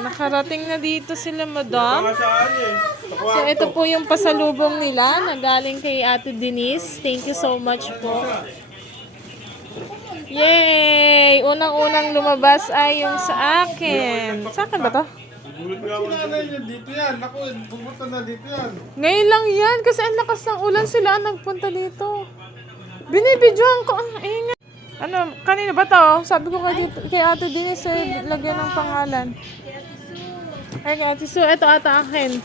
Nakarating na dito sila, madam. Saan eh? So, ito po yung pasalubong nila na galing kay Ate Denise. Thank you so much po. Yay! Unang-unang lumabas ay yung sa akin. Sa akin ba to? Gulat nga ako. Sinanay niya dito yan. Ako, pumunta na dito yan. Ngayon lang yan kasi ang lakas ng ulan sila ang nagpunta dito. Binibidyohan ko ang ingay. Ano, kanina ba to? Sabi ko kay Ate Denise, lagyan ng pangalan. Ay, kay Ate Sue, ito ata akin.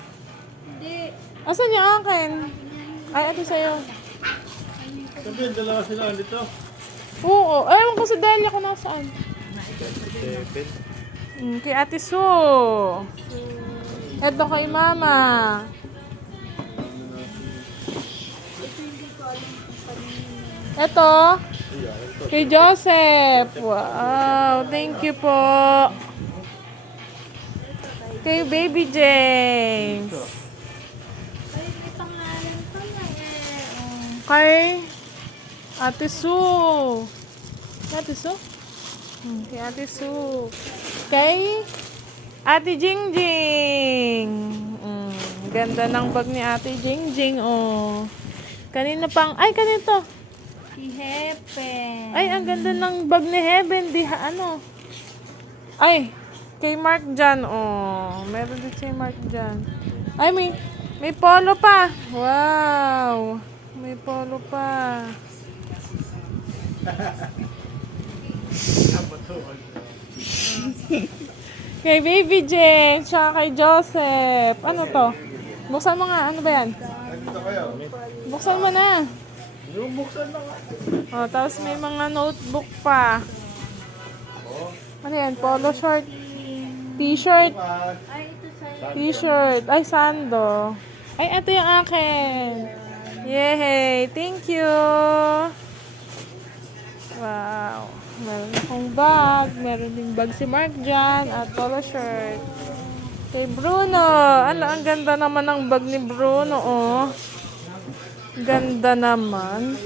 Asan yung akin? Ay, ito sa'yo. Sabi, dalawa sila dito. Oo, ewan ko sa Delia kung nasaan. Kay Ate Sue. Ito kay Mama. Ito. Kay Joseph. Wow, thank you po. Kay Baby James. Kay Ate Sue. Ate Sue? Kay Ate Sue. Kay Ate Jingjing. Ganda ng bag ni Ate Jingjing, oh. Kanina pang, ay, kanito. Si Heaven. Ay, ang ganda ng bag ni Heaven. Ano? Ay, kay Mark Jan, oh. Meron din si Mark Jan. Ay, may polo pa. Wow. May polo pa. Kay Baby James, tsaka kay Joseph. Ano to? Buksan mo nga. Ano ba yan? Dito kayo. Buksan mo na. Yung buksan na nga. Oh, tapos may mga notebook pa. Ano yan? Polo short. T-shirt. Ay, ito sa'yo. T-shirt. Ay, sando. Ay, ito yung akin. Yay! Thank you! Wow. Meron akong bag. Meron din bag si Mark dyan. At polo shirt. Kay Bruno. Ang ganda naman ng bag ni Bruno, oh. Ganda naman.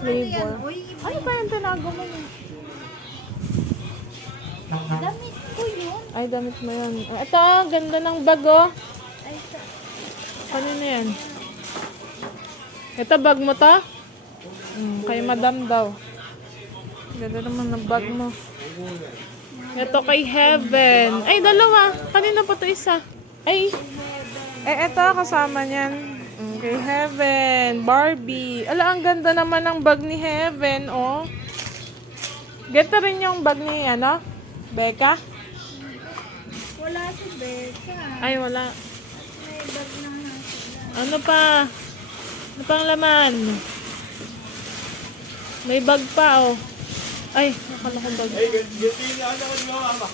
Flavor. Ano pa yung tinago mo yun? Damit ko yun. Ay, damit mo yun. Ito, ganda ng bag, oh. Ay, Kanina yan? Ito, bag mo to? Kay madam daw. Ganda naman ng bag mo. Ito kay Heaven. Ay, dalawa. Kanina pa to isa. Ay, ito, kasama niyan. Kay Heaven. Barbie. Ala, ang ganda naman ng bag ni Heaven, oh. Ganda rin yung bag ni, ano? Becca? wala si Becca. Ay, wala. May bag lang na sila. Ano pa? Ano pang laman? May bag pa, oh. Ay, nakala ko bag. Ay, ganito yung ano ko nyo, ama.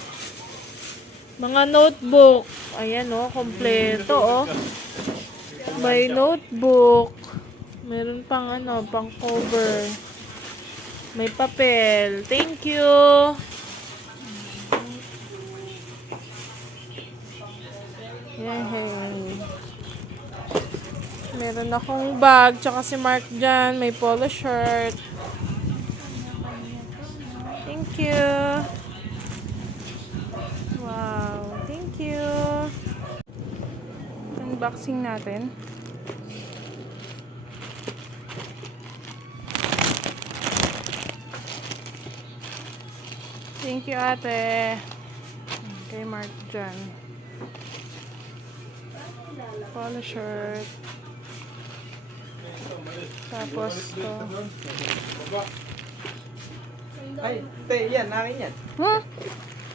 Mga notebook. Ayan, oh. Kompleto, oh. May notebook. Meron pang ano, pang cover. May papel. Thank you. Yay. Meron akong bag, tsaka si Mark dyan. May polo shirt. Thank you. Wow. Thank you. Unboxing natin. Thank you, ate. Kay Mark dyan. Polo shirt. Tapos to. Ay, te, yan, nakin yan. Huh?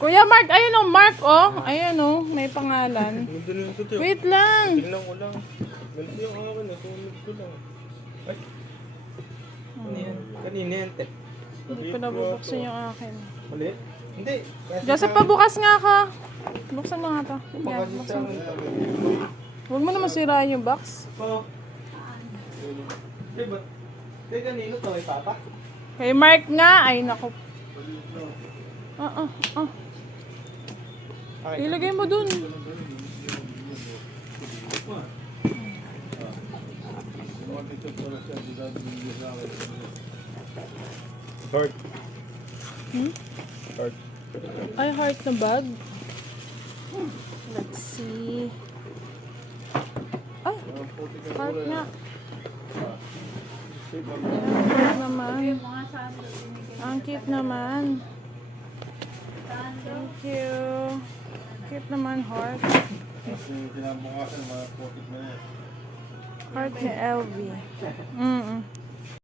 Kuya Mark, ayun oh, Mark oh. Ayun oh, may pangalan. Wait lang. Tingnan ko lang. Ganito yung akin, nasunod ko lang. Ay, Kanina yan, te. Hindi pa nabubuksan yung akin. Ulit? Hindi. Joseph, pabukas nga ka. Buksan mo nga to. Yan, buksan mo. Huwag mo naman sirain yung box. Oo. Diba? Te, kanino to? Ay, papa? Kay Mark nga. Ay, naku. Ilagay mo dun. Heart. Hmm? Heart. Ay, heart na bag. Let's see. Ah, heart nga. Ang cute naman. Mga sando binigay. Ang cute naman. Sando. Thank you. Cute naman, heart. Kasi sinabukasan, mga pocket na yan. Heart ni LV. Mm-mm.